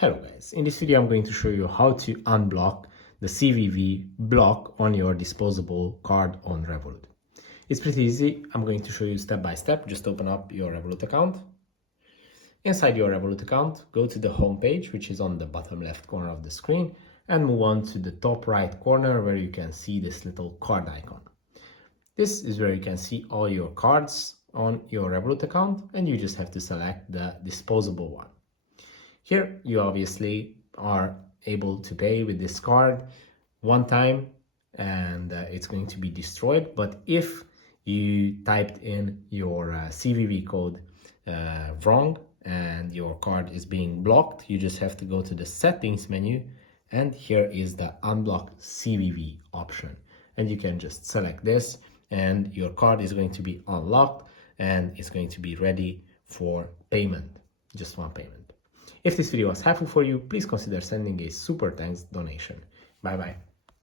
Hello guys, in this video I'm going to show you how to unblock the CVV block on your disposable card on Revolut. It's pretty easy. I'm going to show you step by step. Just open up your Revolut account. Inside your Revolut account, go to the home page, which is on the bottom left corner of the screen, and move on to the top right corner where you can see this little card icon. This is where you can see all your cards on your Revolut account, and you just have to select the disposable one. Here, you obviously are able to pay with this card one time and it's going to be destroyed. But if you typed in your CVV code wrong and your card is being blocked, you just have to go to the settings menu, and here is the unblock CVV option. And you can just select this and your card is going to be unlocked and it's going to be ready for payment, just one payment. If this video was helpful for you, please consider sending a super thanks donation. Bye bye.